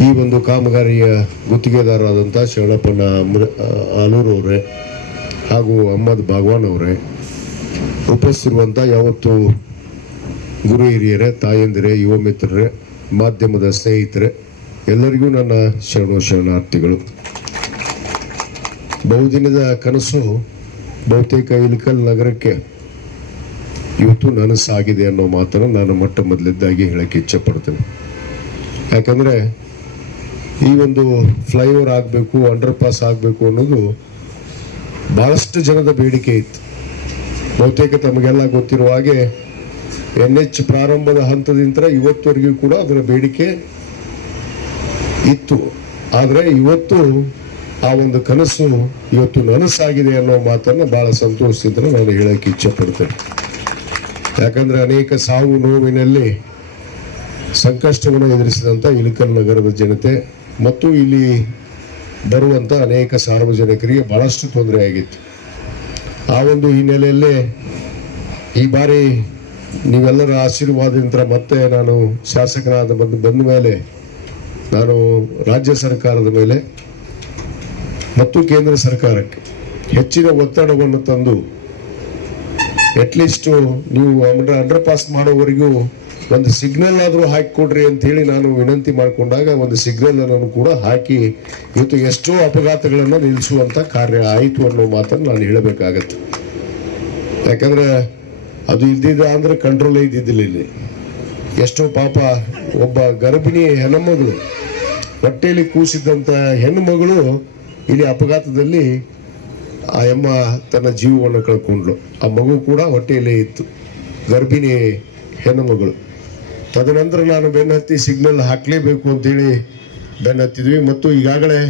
ಈ ಒಂದು ಕಾಮಗಾರಿಯ ಗುತ್ತಿಗೆದಾರರಾದಂಥ ಶರಣಪ್ಪನ ಅಮೃ- ಆಲೂರು ಅವರೇ ಹಾಗೂ ಅಹಮ್ಮದ್ ಭಗವಾನ್ ಅವರೇ ಉಪಸ್ಥಿರುವಂಥ ಯಾವತ್ತು ಗುರು ಹಿರಿಯರೇ, ತಾಯಂದಿರೇ, ಯುವ ಮಿತ್ರರೇ, ಮಾಧ್ಯಮದ ಸ್ನೇಹಿತರೆ, ಎಲ್ಲರಿಗೂ ನನ್ನ ಶರಣು ಶರಣಾರ್ಥಿಗಳು. ಬಹುದಿನದ ಕನಸು ಬಹುತೇಕ ಇಲಿಕಲ್ ನಗರಕ್ಕೆ ಇವತ್ತು ನನಸಾಗಿದೆ ಅನ್ನೋ ಮಾತನ್ನು ನಾನು ಮೊಟ್ಟ ಮೊದಲಿದ್ದಾಗಿ ಹೇಳಕ್ಕೆ ಇಚ್ಛೆ ಪಡ್ತೇನೆ. ಯಾಕಂದರೆ ಈ ಒಂದು ಫ್ಲೈಓವರ್ ಆಗಬೇಕು ಅಂಡರ್ ಪಾಸ್ ಆಗಬೇಕು ಅನ್ನೋದು ಬಹಳಷ್ಟು ಜನದ ಬೇಡಿಕೆ ಇತ್ತು. ಬಹುತೇಕ ತಮಗೆಲ್ಲ ಗೊತ್ತಿರುವ ಹಾಗೆ ಎನ್ ಎಚ್ ಪ್ರಾರಂಭದ ಹಂತದಿಂದ ಇವತ್ತವರೆಗೂ ಕೂಡ ಅದರ ಬೇಡಿಕೆ ಇತ್ತು. ಆದರೆ ಇವತ್ತು ಆ ಒಂದು ಕನಸು ಇವತ್ತು ನನಸಾಗಿದೆ ಅನ್ನೋ ಮಾತನ್ನು ಬಹಳ ಸಂತೋಷದಿಂದ ನಾನು ಹೇಳಕ್ಕೆ ಇಚ್ಛೆ ಪಡ್ತೇನೆ ಯಾಕಂದ್ರೆ ಅನೇಕ ಸಾವು ನೋವಿನಲ್ಲಿ ಸಂಕಷ್ಟವನ್ನು ಎದುರಿಸಿದಂಥ ಇಳಕಲ್ ನಗರದ ಜನತೆ ಮತ್ತು ಇಲ್ಲಿ ಬರುವಂಥ ಅನೇಕ ಸಾರ್ವಜನಿಕರಿಗೆ ಬಹಳಷ್ಟು ತೊಂದರೆ ಆಗಿತ್ತು. ಆ ಒಂದು ಹಿನ್ನೆಲೆಯಲ್ಲೇ ಈ ಬಾರಿ ನೀವೆಲ್ಲರ ಆಶೀರ್ವಾದದಿಂದ ಮತ್ತೆ ನಾನು ಶಾಸಕನಾದ ಬಂದು, ಬಂದ ಮೇಲೆ ನಾನು ರಾಜ್ಯ ಸರ್ಕಾರದ ಮೇಲೆ ಮತ್ತು ಕೇಂದ್ರ ಸರ್ಕಾರಕ್ಕೆ ಹೆಚ್ಚಿನ ಒತ್ತಡವನ್ನು ತಂದು ಅಟ್ಲೀಸ್ಟ್ ನೀವು ಅಂಡರ್ ಅಂಡರ್ ಪಾಸ್ ಮಾಡೋವರೆಗೂ ಒಂದು ಸಿಗ್ನಲ್ ಆದರೂ ಹಾಕಿ ಕೊಡ್ರಿ ಅಂತ ಹೇಳಿ ನಾನು ವಿನಂತಿ ಮಾಡಿಕೊಂಡಾಗ ಒಂದು ಸಿಗ್ನಲ್ ಅನ್ನು ಕೂಡ ಹಾಕಿ, ಇವತ್ತು ಎಷ್ಟೋ ಅಪಘಾತಗಳನ್ನು ನಿಲ್ಲಿಸುವಂಥ ಕಾರ್ಯ ಆಯಿತು ಅನ್ನೋ ಮಾತನ್ನು ನಾನು ಹೇಳಬೇಕಾಗತ್ತೆ. ಯಾಕಂದ್ರೆ ಅದು ಇದ್ದಿದ್ದ ಅಂದರೆ ಕಂಟ್ರೋಲ್ ಇದ್ದಿದ್ದಿಲ್ಲ ಇಲ್ಲಿ. ಎಷ್ಟೋ ಪಾಪ ಒಬ್ಬ ಗರ್ಭಿಣಿ ಹೆಣ್ಮಗಳು ಹೊಟ್ಟೆಯಲ್ಲಿ ಕೂಸಿದ್ದಂತ ಹೆಣ್ಣುಮಗಳು ಇಲ್ಲಿ ಅಪಘಾತದಲ್ಲಿ ಆ ಎಮ್ಮ ತನ್ನ ಜೀವವನ್ನು ಕಳ್ಕೊಂಡ್ಳು. ಆ ಮಗು ಕೂಡ ಹೊಟ್ಟೆಯಲ್ಲೇ ಇತ್ತು. ಗರ್ಭಿಣಿ ಹೆಣ್ಣು ಮಗಳು ತದನಂತರ ನಾನು ಬೆನ್ನತ್ತಿ ಸಿಗ್ನಲ್ ಹಾಕಲೇಬೇಕು ಅಂತೇಳಿ ಬೆನ್ನತ್ತಿದ್ವಿ. ಮತ್ತು ಈಗಾಗಲೇ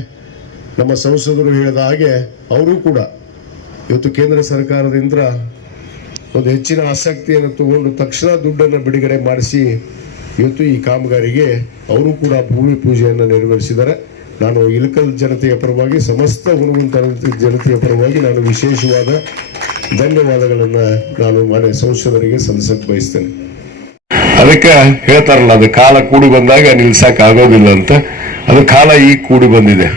ನಮ್ಮ ಸಂಸದರು ಹೇಳಿದ ಹಾಗೆ ಅವರು ಕೂಡ ಇವತ್ತು ಕೇಂದ್ರ ಸರ್ಕಾರದಿಂದ ಒಂದು ಹೆಚ್ಚಿನ ಆಸಕ್ತಿಯನ್ನು ತಗೊಂಡು ತಕ್ಷಣ ದುಡ್ಡನ್ನು ಬಿಡುಗಡೆ ಮಾಡಿಸಿ ಇವತ್ತು ಈ ಕಾಮಗಾರಿಗೆ ಅವರು ಕೂಡ ಭೂಮಿ ಪೂಜೆಯನ್ನು ನೆರವೇರಿಸಿದ್ದಾರೆ. ನಾನು ಇಳಕಲ್ ಜನತೆಯ ಪರವಾಗಿ, ಸಮಸ್ತ ಹುಣಗುಂದ ಜನತೆಯ ಪರವಾಗಿ ನಾನು ವಿಶೇಷವಾದ ಧನ್ಯವಾದಗಳನ್ನು ನಾನು ಮಾನ್ಯ ಸಂಸದರಿಗೆ ಸಲ್ಲಿಸಕ್ಕೆ ಬಯಸ್ತೇನೆ. ಅದಕ್ಕೆ ಹೇಳ್ತಾರಲ್ಲ, ಅದು ಕಾಲ ಕೂಡಿ ಬಂದಾಗ ನಿಲ್ಸಕ್ ಆಗೋದಿಲ್ಲ ಅಂತ. ಅದು ಕಾಲ ಈಗ ಕೂಡಿ ಬಂದಿದೆ.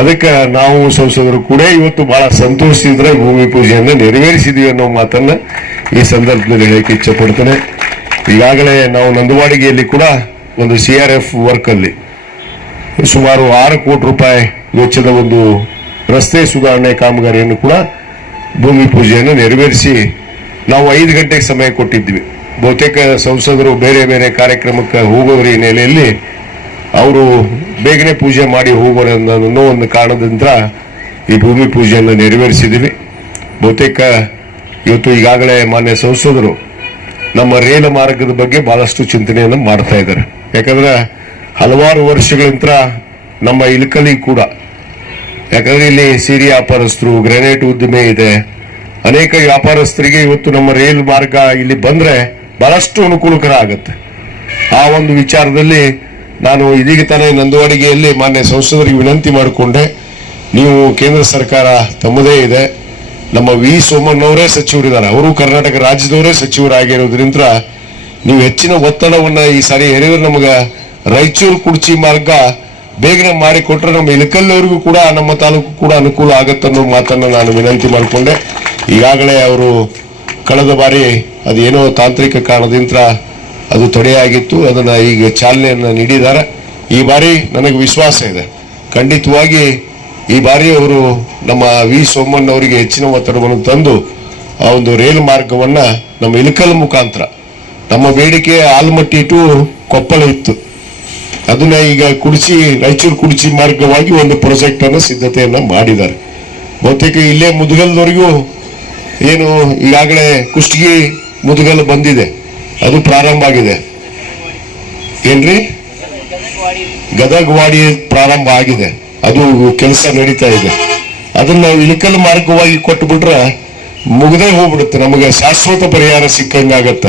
ಅದಕ್ಕೆ ನಾವು ಸಂಸದರು ಕೂಡ ಇವತ್ತು ಬಹಳ ಸಂತೋಷದಿಂದ ಭೂಮಿ ಪೂಜೆಯನ್ನು ನೆರವೇರಿಸಿದೀವಿ ಅನ್ನೋ ಮಾತನ್ನ ಈ ಸಂದರ್ಭದಲ್ಲಿ ಹೇಳಕ್ಕೆ ಇಚ್ಛೆ ಪಡ್ತೇನೆ ಈಗಾಗಲೇ ನಾವು ನಂದವಾಡಿಗೆಯಲ್ಲಿ ಕೂಡ ಒಂದು ಸಿ ಆರ್ ಎಫ್ ವರ್ಕ್ ಅಲ್ಲಿ ಸುಮಾರು ಆರು ಕೋಟಿ ರೂಪಾಯಿ ವೆಚ್ಚದ ಒಂದು ರಸ್ತೆ ಸುಧಾರಣೆ ಕಾಮಗಾರಿಯನ್ನು ಕೂಡ ಭೂಮಿ ಪೂಜೆಯನ್ನು ನೆರವೇರಿಸಿ ನಾವು ಐದು ಗಂಟೆಗೆ ಸಮಯ ಕೊಟ್ಟಿದ್ವಿ. ಬಹುತೇಕ ಸಂಸದರು ಬೇರೆ ಬೇರೆ ಕಾರ್ಯಕ್ರಮಕ್ಕೆ ಹೋಗೋರ ಹಿನ್ನೆಲೆಯಲ್ಲಿ ಅವರು ಬೇಗನೆ ಪೂಜೆ ಮಾಡಿ ಹೋಗೋರ ಅನ್ನೋ ಒಂದು ಕಾರಣದಿಂದ ಈ ಭೂಮಿ ಪೂಜೆಯನ್ನು ನೆರವೇರಿಸಿದ್ದೀವಿ ಬಹುತೇಕ ಇವತ್ತು ಈಗಾಗಲೇ ಮಾನ್ಯ ಸಂಸದರು ನಮ್ಮ ರೈಲು ಮಾರ್ಗದ ಬಗ್ಗೆ ಬಹಳಷ್ಟು ಚಿಂತನೆಯನ್ನು ಮಾಡ್ತಾ ಇದ್ದಾರೆ. ಯಾಕಂದ್ರೆ ಹಲವಾರು ವರ್ಷಗಳಿಂದ ನಮ್ಮ ಇಳಕಲಿ ಕೂಡ, ಯಾಕಂದ್ರೆ ಇಲ್ಲಿ ಸಿರಿ ವ್ಯಾಪಾರಸ್ಥರು ಗ್ರಾನೈಟ್ ಉದ್ದಿಮೆ ಇದೆ. ಅನೇಕ ವ್ಯಾಪಾರಸ್ಥರಿಗೆ ಇವತ್ತು ನಮ್ಮ ರೈಲು ಮಾರ್ಗ ಇಲ್ಲಿ ಬಂದ್ರೆ ಬಹಳಷ್ಟು ಅನುಕೂಲಕರ ಆಗುತ್ತೆ ಆ ಒಂದು ವಿಚಾರದಲ್ಲಿ ನಾನು ಇದೀಗ ತಾನೇ ನಂದವಾಡಿಗೆಯಲ್ಲಿ ಮಾನ್ಯ ಸಂಸದರಿಗೆ ವಿನಂತಿ ಮಾಡಿಕೊಂಡೆ. ನೀವು ಕೇಂದ್ರ ಸರ್ಕಾರ ತಮ್ಮದೇ ಇದೆ. ನಮ್ಮ ವಿ ಸೋಮಣ್ಣವರೇ ಸಚಿವರಿದ್ದಾರೆ. ಅವರು ಕರ್ನಾಟಕ ರಾಜ್ಯದವರೇ ಸಚಿವರಾಗಿರೋದ್ರಿಂದ ನೀವು ಹೆಚ್ಚಿನ ಒತ್ತಡವನ್ನ ಈ ಸಾರಿ ಹೇರಿದ್ರೆ ನಮಗೆ ರಾಯಚೂರು ಕುಡ್ಚಿ ಮಾರ್ಗ ಬೇಗನೆ ಮಾಡಿಕೊಟ್ರೆ ನಮ್ಮ ಇಳಕಲ್ಲವರಿಗೂ ಕೂಡ ನಮ್ಮ ತಾಲೂಕು ಕೂಡ ಅನುಕೂಲ ಆಗತ್ತೆ ಅನ್ನೋ ಮಾತನ್ನ ನಾನು ವಿನಂತಿ ಮಾಡಿಕೊಂಡೆ. ಈಗಾಗಲೇ ಅವರು ಕಳೆದ ಬಾರಿ ಅದೇನೋ ತಾಂತ್ರಿಕ ಕಾರಣದಿಂದ ಅದು ತಡೆಯಾಗಿತ್ತು, ಅದನ್ನ ಈಗ ಚಾಲನೆಯನ್ನು ನೀಡಿದ್ದಾರೆ. ಈ ಬಾರಿ ನನಗೆ ವಿಶ್ವಾಸ ಇದೆ. ಖಂಡಿತವಾಗಿ ಈ ಬಾರಿ ಅವರು ನಮ್ಮ ವಿ ಸೋಮಣ್ಣ ಅವರಿಗೆ ಹೆಚ್ಚಿನ ಒತ್ತಡವನ್ನು ತಂದು ಆ ಒಂದು ರೈಲು ಮಾರ್ಗವನ್ನ ನಮ್ಮ ಇಳಕಲ್ ಮುಖಾಂತರ, ನಮ್ಮ ಬೇಡಿಕೆ ಆಲ್ಮಟ್ಟಿ ಟು ಕೊಪ್ಪಳ ಇತ್ತು. ಅದನ್ನ ಈಗ ಕುಡಿಸಿ ರಾಯಚೂರು ಕುಡಿಸಿ ಮಾರ್ಗವಾಗಿ ಒಂದು ಪ್ರಾಜೆಕ್ಟ್ ಅನ್ನು ಸಿದ್ಧತೆಯನ್ನ ಮಾಡಿದ್ದಾರೆ. ಬಹುತೇಕ ಇಲ್ಲೇ ಮುದುಗಲ್ದವರೆಗೂ ಏನು ಈಗಾಗಲೇ ಕುಷ್ಟಗಿ ಮುದುಗಲು ಬಂದಿದೆ. ಅದು ಪ್ರಾರಂಭ ಆಗಿದೆ. ಏನ್ರಿ? ಗದಗವಾಡಿ ಪ್ರಾರಂಭ ಆಗಿದೆ. ಅದು ಕೆಲಸ ನಡೀತಾ ಇದೆ. ಅದನ್ನ ಇಳಕಲ್ ಮಾರ್ಗವಾಗಿ ಕೊಟ್ಟು ಬಿಟ್ರೆ ಮುಗದೇ ಹೋಗ್ಬಿಡುತ್ತೆ. ನಮಗೆ ಶಾಶ್ವತ ಪರಿಹಾರ ಸಿಕ್ಕಂಗಾಗತ್ತೆ.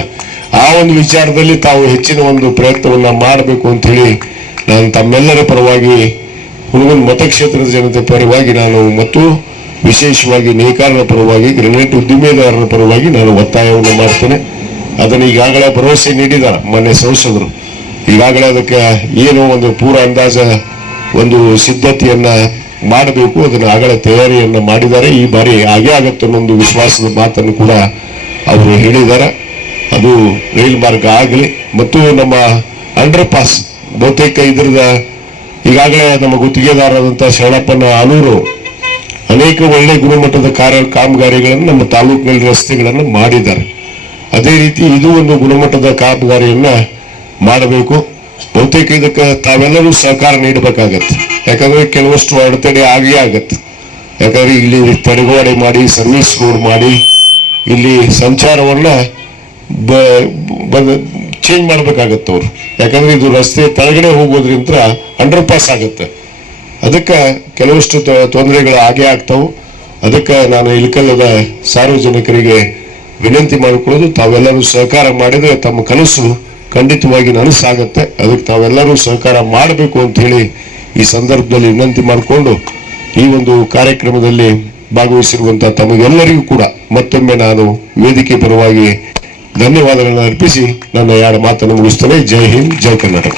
ಆ ಒಂದು ವಿಚಾರದಲ್ಲಿ ತಾವು ಹೆಚ್ಚಿನ ಒಂದು ಪ್ರಯತ್ನವನ್ನ ಮಾಡಬೇಕು ಅಂತ ಹೇಳಿ ನಾನು ತಮ್ಮೆಲ್ಲರ ಪರವಾಗಿ ಹುಡುಗನ ಮತಕ್ಷೇತ್ರದ ಜನತೆ ಪರವಾಗಿ ನಾನು ಮತ್ತು ವಿಶೇಷವಾಗಿ ನೇಕಾರರ ಪರವಾಗಿ ಗ್ರೆನೇಟ್ ಉದ್ದಿಮೆದಾರರ ಪರವಾಗಿ ನಾನು ಒತ್ತಾಯವನ್ನು ಮಾಡ್ತೇನೆ. ಅದನ್ನು ಈಗಾಗಲೇ ಭರವಸೆ ನೀಡಿದ್ದಾರೆ ಮೊನ್ನೆ ಸಂಸದರು. ಈಗಾಗಲೇ ಅದಕ್ಕೆ ಏನು ಒಂದು ಪೂರ ಅಂದಾಜ, ಒಂದು ಸಿದ್ಧತೆಯನ್ನ ಮಾಡಬೇಕು. ಅದನ್ನು ಆಗಲೇ ತಯಾರಿಯನ್ನು ಮಾಡಿದ್ದಾರೆ. ಈ ಬಾರಿ ಹಾಗೆ ಆಗತ್ತೆ ಒಂದು ವಿಶ್ವಾಸದ ಮಾತನ್ನು ಕೂಡ ಅವರು ಹೇಳಿದ್ದಾರೆ. ಅದು ರೈಲ್ ಮಾರ್ಗ ಆಗಲಿ ಮತ್ತು ನಮ್ಮ ಅಂಡರ್ ಪಾಸ್ ಬಹುತೇಕ ಇದ್ರದ ಈಗಾಗಲೇ ನಮ್ಮ ಗುತ್ತಿಗೆದಾರರಾದಂತಹ ಶರಣಪ್ಪನ ಆಲೂರು ಅನೇಕ ಒಳ್ಳೆ ಗುಣಮಟ್ಟದ ಕಾರ್ಯ ಕಾಮಗಾರಿಗಳನ್ನು ನಮ್ಮ ತಾಲೂಕಿನಲ್ಲಿ ರಸ್ತೆಗಳನ್ನು ಮಾಡಿದ್ದಾರೆ. ಅದೇ ರೀತಿ ಇದು ಒಂದು ಗುಣಮಟ್ಟದ ಕಾಮಗಾರಿಯನ್ನ ಮಾಡಬೇಕು. ಬಹುತೇಕ ಇದಕ್ಕೆ ತಾವೆಲ್ಲರೂ ಸಹಕಾರ ನೀಡಬೇಕಾಗತ್ತೆ. ಯಾಕಂದ್ರೆ ಕೆಲವಷ್ಟು ಅಡೆತಡೆ ಆಗೇ ಆಗತ್ತೆ. ಯಾಕಂದ್ರೆ ಇಲ್ಲಿ ತಡೆಗೋಡೆ ಮಾಡಿ ಸರ್ವಿಸ್ ರೋಡ್ ಮಾಡಿ, ಇಲ್ಲಿ ಸಂಚಾರವನ್ನ ಚೇಂಜ್ ಮಾಡ್ಬೇಕಾಗತ್ತೆ ಅವ್ರು. ಯಾಕಂದ್ರೆ ಇದು ರಸ್ತೆ ತಳಗಡೆ ಹೋಗೋದ್ರಿಂದ ಅಂಡರ್ ಪಾಸ್ ಆಗುತ್ತೆ. ಅದಕ್ಕೆ ಕೆಲವಷ್ಟು ತೊಂದರೆಗಳು ಆಗೇ ಆಗ್ತಾವು. ಅದಕ್ಕೆ ನಾನು ಇಲ್ಕಲ್ಲದ ಸಾರ್ವಜನಿಕರಿಗೆ ವಿನಂತಿ ಮಾಡಿಕೊಳ್ಳೋದು, ತಾವೆಲ್ಲರೂ ಸಹಕಾರ ಮಾಡಿದ್ರೆ ತಮ್ಮ ಕನಸು ಖಂಡಿತವಾಗಿ ನನಸಾಗತ್ತೆ. ಅದಕ್ಕೆ ತಾವೆಲ್ಲರೂ ಸಹಕಾರ ಮಾಡಬೇಕು ಅಂತ ಹೇಳಿ ಈ ಸಂದರ್ಭದಲ್ಲಿ ವಿನಂತಿ ಮಾಡಿಕೊಂಡು ಈ ಒಂದು ಕಾರ್ಯಕ್ರಮದಲ್ಲಿ ಭಾಗವಹಿಸಿರುವಂತಹ ತಮಗೆಲ್ಲರಿಗೂ ಕೂಡ ಮತ್ತೊಮ್ಮೆ ನಾನು ವೇದಿಕೆ ಪರವಾಗಿ ಧನ್ಯವಾದಗಳನ್ನು ಅರ್ಪಿಸಿ ನನ್ನ ಎರಡು ಮಾತನ್ನು ಮುಗಿಸ್ತೇನೆ. ಜೈ ಹಿಂದ್, ಜೈ ಕರ್ನಾಟಕ.